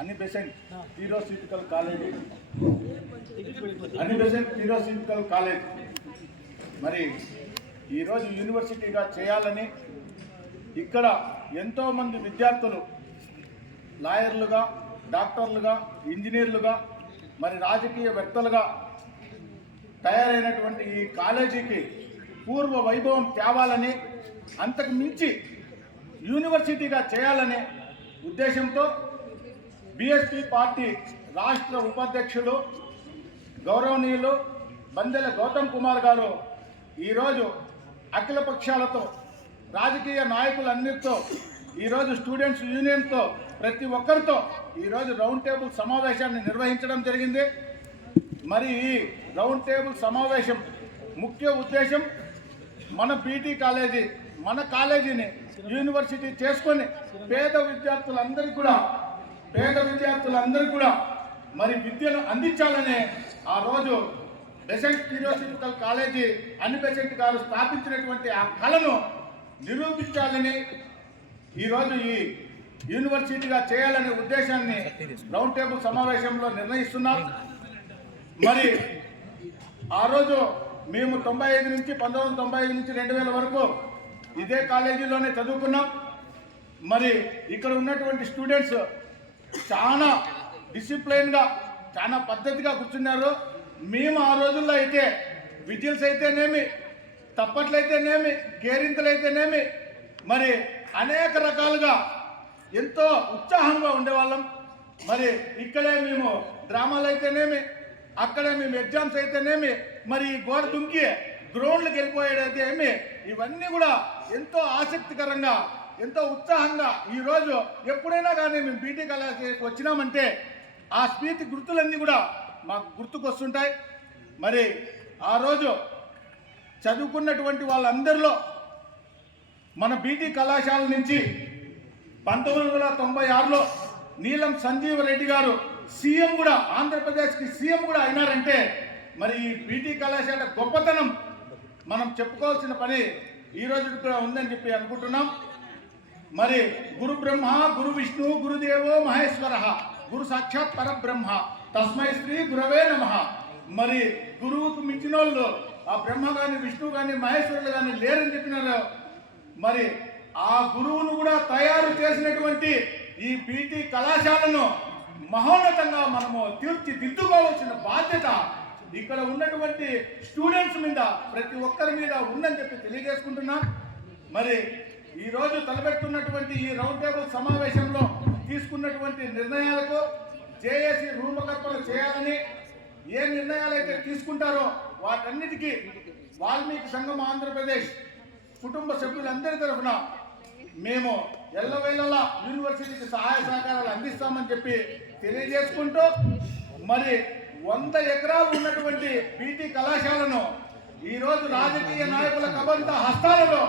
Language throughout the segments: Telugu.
అనిబెసెంట్ థియోసిటికల్ కాలేజీ. అనిబెసెంట్ థియోసిటికల్ కాలేజ్. మరి ఈరోజు యూనివర్సిటీగా చేయాలని ఇక్కడ ఎంతోమంది విద్యార్థులు లాయర్లుగా డాక్టర్లుగా ఇంజనీర్లుగా మరి రాజకీయవేత్తలుగా తయారైనటువంటి ఈ కాలేజీకి పూర్వ వైభవం తేవాలని అంతకు మించి యూనివర్సిటీగా చేయాలనే ఉద్దేశంతో బీఎస్పీ పార్టీ రాష్ట్ర ఉపాధ్యక్షులు గౌరవనీయులు బందెల గౌతమ్ కుమార్ గారు ఈరోజు అఖిల పక్షాలతో రాజకీయ నాయకులన్నిటితో ఈరోజు స్టూడెంట్స్ యూనియన్తో ప్రతి ఒక్కరితో ఈరోజు రౌండ్ టేబుల్ సమావేశాన్ని నిర్వహించడం జరిగింది. మరి ఈ రౌండ్ టేబుల్ సమావేశం ముఖ్య ఉద్దేశం మన పీటీ కాలేజీ మన కాలేజీని యూనివర్సిటీ చేసుకొని పేద విద్యార్థులందరికీ కూడా పేద విద్యార్థులందరూ కూడా మరి విద్యను అందించాలనే ఆ రోజు బెసెంట్ యూనివర్సిటికల్ కాలేజీ అన్ని బెసెంట్ గారు స్థాపించినటువంటి ఆ కళను నిరూపించాలని ఈరోజు ఈ యూనివర్సిటీగా చేయాలనే ఉద్దేశాన్ని రౌండ్ టేబుల్ సమావేశంలో నిర్ణయిస్తున్నాం. మరి ఆ రోజు మేము తొంభై ఐదు నుంచి పంతొమ్మిది వందల తొంభై ఐదు నుంచి రెండు వేల వరకు ఇదే కాలేజీలోనే చదువుకున్నాం. మరి ఇక్కడ ఉన్నటువంటి స్టూడెంట్స్ చాలా డిసిప్లైన్గా చాలా పద్ధతిగా కూర్చున్నారు. మేము ఆ రోజుల్లో అయితే విజిల్స్ అయితేనేమి తప్పట్లయితేనేమి గేరింతలైతేనేమి మరి అనేక రకాలుగా ఎంతో ఉత్సాహంగా ఉండేవాళ్ళం. మరి ఇక్కడే మేము డ్రామాలు అయితేనేమి అక్కడే మేము ఎగ్జామ్స్ అయితేనేమి మరి ఈ గోడ దుంకి గ్రౌండ్లకు వెళ్ళిపోయేదైతే ఏమి ఇవన్నీ కూడా ఎంతో ఆసక్తికరంగా ఎంతో ఉత్సాహంగా ఈరోజు ఎప్పుడైనా కానీ మేము బీటీ కళాశాలకు వచ్చినామంటే ఆ స్మృతి గుర్తులన్నీ కూడా మాకు గుర్తుకొస్తుంటాయి. మరి ఆ రోజు చదువుకున్నటువంటి వాళ్ళందరిలో మన బీటీ కళాశాల నుంచి పంతొమ్మిది వందల తొంభై ఆరులో నీలం సంజీవ రెడ్డి గారు సీఎం కూడా ఆంధ్రప్రదేశ్కి సీఎం కూడా అయినారంటే మరి ఈ బీటీ కళాశాల గొప్పతనం మనం చెప్పుకోవాల్సిన పని ఈ రోజు కూడా ఉందని చెప్పి అనుకుంటున్నాం. మరి గురు బ్రహ్మ గురు విష్ణు గురుదేవో మహేశ్వర గురు సాక్షాత్ పరబ్రహ్మ తస్మై శ్రీ గురవే నమ. మరి గురువుకు మించిన వాళ్ళు ఆ బ్రహ్మ కానీ విష్ణువు కానీ మహేశ్వరులు కానీ లేరని చెప్పినారు. మరి ఆ గురువును కూడా తయారు చేసినటువంటి ఈ పీటీ కళాశాలను మహోన్నతంగా మనము తీర్చిదిద్దుకోవాల్సిన బాధ్యత ఇక్కడ ఉన్నటువంటి స్టూడెంట్స్ మీద ప్రతి ఒక్కరి మీద ఉందని చెప్పి తెలియజేసుకుంటున్నా. మరి ఈ రోజు తలపెడుతున్నటువంటి ఈ రౌండ్ టేబుల్ సమావేశంలో తీసుకున్నటువంటి నిర్ణయాలకు జేఏసీ రూపకల్పన చేయాలని ఏ నిర్ణయాలు అయితే తీసుకుంటారో వాటన్నిటికీ వాల్మీకి సంఘం ఆంధ్రప్రదేశ్ కుటుంబ సభ్యులందరి తరఫున మేము ఎల్లవేళలా యూనివర్సిటీకి సహాయ సహకారాలు అందిస్తామని చెప్పి తెలియజేసుకుంటూ మరి వంద ఎకరాలు ఉన్నటువంటి బీటీ కళాశాలను ఈరోజు రాజకీయ నాయకుల కబంత హస్తాలలో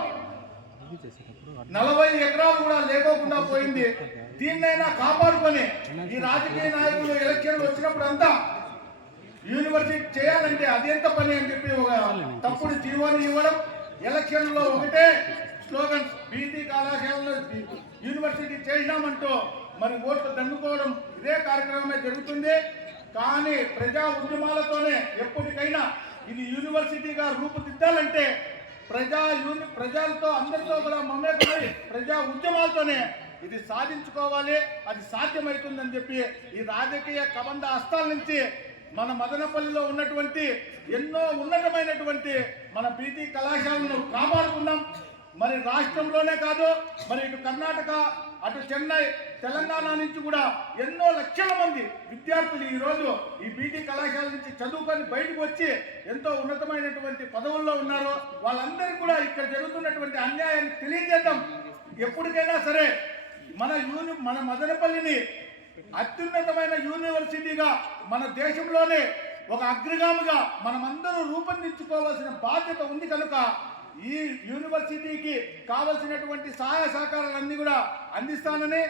నలభై ఎకరాలు కూడా లేకోకుండా పోయింది. దీన్నైనా కాపాడుకొని ఈ రాజకీయ నాయకులు ఎలక్షన్లు వచ్చినప్పుడు అంతా యూనివర్సిటీ చేయాలంటే అది ఎంత పని అని చెప్పి ఒక తప్పుడు జీవోని ఇవ్వడం ఎలక్షన్లో ఒకటే స్లోగన్స్ బీటీ కళాశాలలో యూనివర్సిటీ చేసినామంటూ మరి ఓట్లు దండుకోవడం ఇదే కార్యక్రమమే జరుగుతుంది. కానీ ప్రజా ఉద్యమాలతోనే ఎప్పటికైనా ఇది యూనివర్సిటీగా రూపుదిద్దాలంటే ప్రజా యూని ప్రజలతో అందరితో కూడా మమేకమై ప్రజా ఉద్యమాలతోనే ఇది సాధించుకోవాలి అది సాధ్యమవుతుందని చెప్పి ఈ రాజకీయ కబంధ హస్తాల నుంచి మన మదనపల్లిలో ఉన్నటువంటి ఎన్నో ఉన్నతమైనటువంటి మన బీటీ కళాశాలను కాపాడుకున్నాం మరి రాష్ట్రంలోనే కాదు మరి ఇటు కర్ణాటక అటు చెన్నై తెలంగాణ నుంచి కూడా ఎన్నో లక్షల మంది విద్యార్థులు ఈ రోజు ఈ బీటీ కళాశాల నుంచి చదువుకొని బయటకు వచ్చి ఎంతో ఉన్నతమైనటువంటి పదవుల్లో ఉన్నారు వాళ్ళందరికీ కూడా ఇక్కడ జరుగుతున్నటువంటి అన్యాయాన్ని తెలియజేద్దాం. ఎప్పటికైనా సరే మన యూని మన మదనపల్లిని అత్యున్నతమైన యూనివర్సిటీగా మన దేశంలోనే ఒక అగ్రగామిగా మనమందరూ రూపొందించుకోవాల్సిన బాధ్యత ఉంది కనుక ఈ యూనివర్సిటీకి కావలసినటువంటి సహాయ సహకారాలన్నీ కూడా అందిస్తానని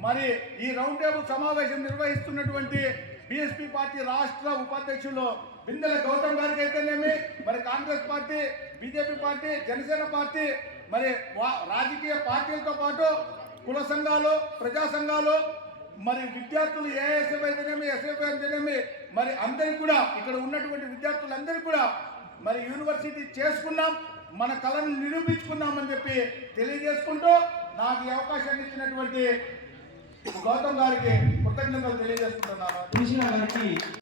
మరి ఈ రౌండ్ టేబుల్ సమావేశం నిర్వహిస్తున్నటువంటి బీఎస్పీ పార్టీ రాష్ట్ర ఉపాధ్యక్షులు బిందెల గౌతమ్ గారికి అయితేనేమి మరి Congress party BJP party Janasena party మరి వా- రాజకీయ పార్టీలతో పాటు కుల సంఘాలు ప్రజా సంఘాలు మరి విద్యార్థులు ఏఎస్ఎఫ్ అయితేనేమి ఎస్ఎఫ్ అయితేనేమి మరి అందరికి కూడా ఇక్కడ ఉన్నటువంటి విద్యార్థులందరికీ కూడా మరి యూనివర్సిటీ చేసుకున్నాం. మన కళను నిరూపించుకున్నామని చెప్పి తెలియజేసుకుంటూ నాకు ఈ అవకాశాన్ని ఇచ్చినటువంటి గౌతమ్ గారికి కృతజ్ఞతలు తెలియజేసుకుంటున్నాను. కృష్ణ గారికి